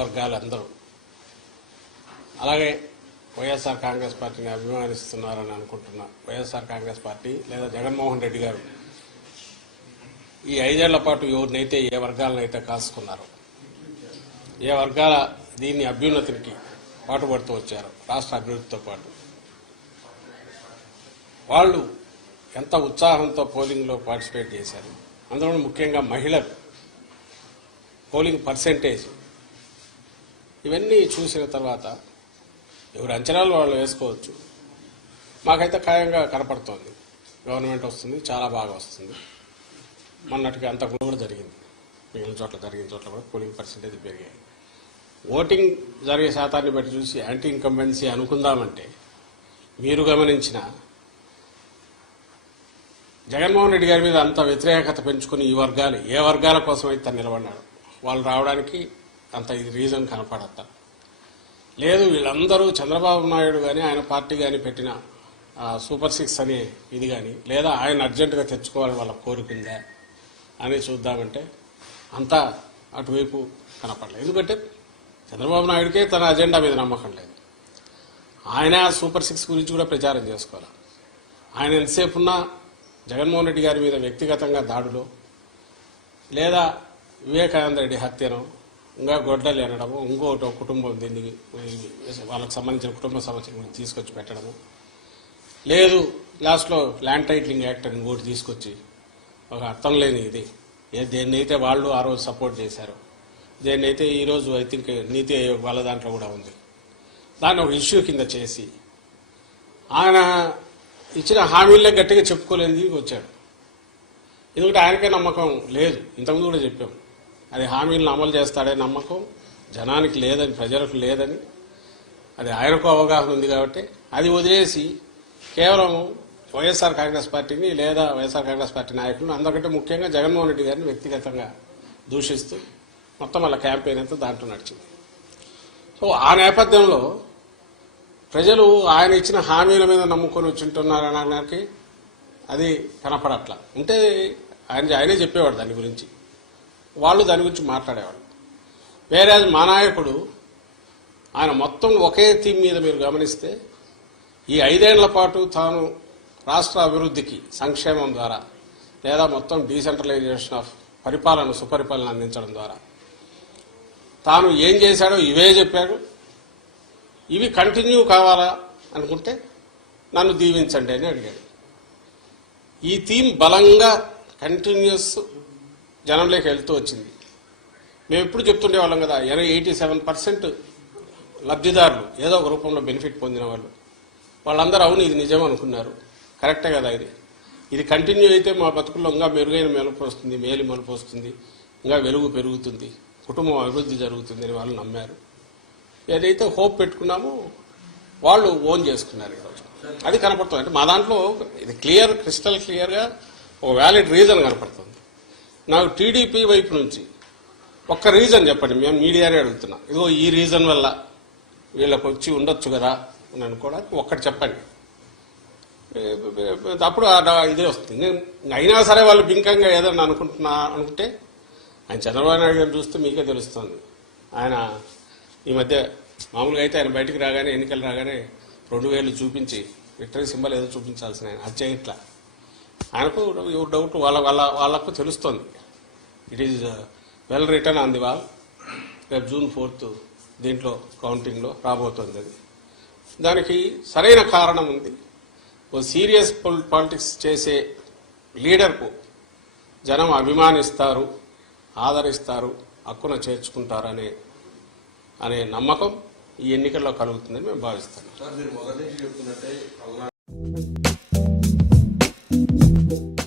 వర్గాలందరూ అలాగే వైఎస్ఆర్ కాంగ్రెస్ పార్టీని అభిమానిస్తున్నారని అనుకుంటున్నా. వైఎస్ఆర్ కాంగ్రెస్ పార్టీ లేదా జగన్మోహన్ రెడ్డి గారు ఈ 5 ఏళ్ల పాటు ఎవరినైతే ఏ వర్గాలనైతే కాసుకున్నారో, ఏ వర్గాల దీన్ని అభ్యున్నతికి పాటుపడుతూ వచ్చారో, రాష్ట్ర అభివృద్ధితో పాటు వాళ్ళు ఎంత ఉత్సాహంతో పోలింగ్లో పార్టిసిపేట్ చేశారు. అందులో ముఖ్యంగా మహిళలు పోలింగ్ పర్సెంటేజ్ ఇవన్నీ చూసిన తర్వాత ఎవరి అంచనాలు వాళ్ళు వేసుకోవచ్చు. మాకైతే ఖాయంగా కనపడుతోంది గవర్నమెంట్ వస్తుంది, చాలా బాగా వస్తుంది. మొన్నటికి అంత కూడా జరిగింది, మిగిలిన చోట్ల జరిగిన చోట్ల కూడా పోలింగ్ పర్సెంటేజ్ పెరిగాయి. ఓటింగ్ జరిగే శాతాన్ని బట్టి చూసి యాంటీ ఇన్కంబెన్సీ అనుకుందామంటే మీరు గమనించిన జగన్మోహన్ రెడ్డి గారి మీద అంత వ్యతిరేకత పెంచుకుని ఈ వర్గాలు ఏ వర్గాల కోసం అయితే నిలబడ్డాడు వాళ్ళు రావడానికి అంత ఇది రీజన్ కనపడతా లేదు. వీళ్ళందరూ చంద్రబాబు నాయుడు కానీ ఆయన పార్టీ కానీ పెట్టిన సూపర్ 6 అనే ఇది కానీ లేదా ఆయన అర్జెంటుగా తెచ్చుకోవాలని వాళ్ళ కోరికుందా అని చూద్దామంటే అంతా అటువైపు కనపడలేదు. ఎందుకంటే చంద్రబాబు నాయుడికే తన అజెండా మీద నమ్మకం లేదు. ఆయన సూపర్ 6 గురించి కూడా ప్రచారం చేసుకోవాలి. ఆయన ఎంతసేపు ఉన్నా జగన్మోహన్ రెడ్డి గారి మీద వ్యక్తిగతంగా దాడులు లేదా వివేకానంద రెడ్డి హత్యను ఇంకా గొడ్డలు అనడము, ఇంకోటి కుటుంబం దీన్ని వాళ్ళకి సంబంధించిన కుటుంబ సమస్యల తీసుకొచ్చి పెట్టడము, లేదు లాస్ట్లో ల్యాండ్ టైటిలింగ్ యాక్ట్ అని ఇంకోటి తీసుకొచ్చి ఒక అర్థం లేని ఇది దేన్నైతే వాళ్ళు ఆ రోజు సపోర్ట్ చేశారు, దేన్నైతే ఈరోజు ఐ థింక్ నీతి ఆయోగ్ వాళ్ళ దాంట్లో కూడా ఉంది, దాన్ని ఒక ఇష్యూ కింద చేసి ఆయన ఇచ్చిన హామీలే గట్టిగా చెప్పుకోలేని వచ్చాడు. ఎందుకంటే ఆయనకే నమ్మకం లేదు. ఇంతకుముందు కూడా చెప్పాం, అది హామీలను అమలు చేస్తాడే నమ్మకం జనానికి లేదని, ప్రజలకు లేదని. అది ఆయనకు అవగాహన ఉంది కాబట్టి అది వదిలేసి కేవలం వైఎస్ఆర్ కాంగ్రెస్ పార్టీని లేదా వైఎస్ఆర్ కాంగ్రెస్ పార్టీ నాయకులను, అందరికంటే ముఖ్యంగా జగన్మోహన్ రెడ్డి గారిని వ్యక్తిగతంగా దూషిస్తూ మొత్తం వాళ్ళ క్యాంపెయిన్ అంతా దాంట్లో నడిచింది. సో ఆ నేపథ్యంలో ప్రజలు ఆయన ఇచ్చిన హామీల మీద నమ్ముకొని వచ్చింటున్నారనడానికి అది కనపడట్లా. ఉంటే ఆయనే చెప్పేవాడు దాని గురించి, వాళ్ళు దాని గురించి మాట్లాడేవాడు. వేరే మా నాయకుడు ఆయన మొత్తం ఒకే థీమ్ మీద మీరు గమనిస్తే ఈ 5 ఏళ్ల పాటు తాను రాష్ట్ర అభివృద్ధికి సంక్షేమం ద్వారా లేదా మొత్తం డీసెంట్రలైజేషన్ ఆఫ్ పరిపాలన సుపరిపాలన అందించడం ద్వారా తాను ఏం చేశాడో ఇవే చెప్పాడు. ఇవి కంటిన్యూ కావాలా అనుకుంటే నన్ను దీవించండి అని అడిగాడు. ఈ థీమ్ బలంగా కంటిన్యూస్ జనంలోకి వెళ్తూ వచ్చింది. మేము ఎప్పుడు చెప్తుండేవాళ్ళం కదా, 87% లబ్ధిదారులు ఏదో ఒక రూపంలో బెనిఫిట్ పొందిన వాళ్ళందరూ అవును ఇది నిజం అనుకున్నారు. కరెక్టే కదా, ఇది కంటిన్యూ అయితే మా బతుకుల్లో ఇంకా మెరుగైన మెలుపు వస్తుంది, మేలు మలుపు వస్తుంది, ఇంకా వెలుగు పెరుగుతుంది, కుటుంబం అభివృద్ధి జరుగుతుంది అని వాళ్ళు నమ్మారు. ఏదైతే హోప్ పెట్టుకున్నామో వాళ్ళు ఓన్ చేసుకున్నారు ఈరోజు. అది కనపడుతుంది. అంటే మా దాంట్లో ఇది క్రిస్టల్ క్లియర్గా ఒక వ్యాలిడ్ రీజన్ కనపడుతుంది. నాకు టీడీపీ వైపు నుంచి ఒక్క రీజన్ చెప్పండి, మేము మీడియానే అడుగుతున్నా, ఇదిగో ఈ రీజన్ వల్ల వీళ్ళకి వచ్చి ఉండొచ్చు కదా అని అనుకోవడానికి ఒక్కటి చెప్పండి. అప్పుడు ఇదే వస్తుంది. అయినా సరే వాళ్ళు బింకంగా ఏదన్నా అనుకుంటే ఆయన చంద్రబాబు నాయుడు గారిని చూస్తే మీకే తెలుస్తుంది. ఆయన ఈ మధ్య మామూలుగా అయితే ఆయన బయటికి రాగానే ఎన్నికలు రాగానే 2000 చూపించి విక్టరీ సింబల్ ఏదో చూపించాల్సిన ఆయన అది చేయట్లా. ఆయనకు ఎవరు డౌట్ వాళ్ళకు తెలుస్తోంది. It is well return on the wall. రేపు June 4th దీంట్లో కౌంటింగ్లో రాబోతోంది. అది దానికి సరైన కారణం ఉంది. ఓ సీరియస్ పాలిటిక్స్ చేసే లీడర్కు జనం అభిమానిస్తారు, ఆదరిస్తారు, హక్కున చేర్చుకుంటారనే నమ్మకం ఈ ఎన్నికల్లో కలుగుతుందని మేము భావిస్తాం.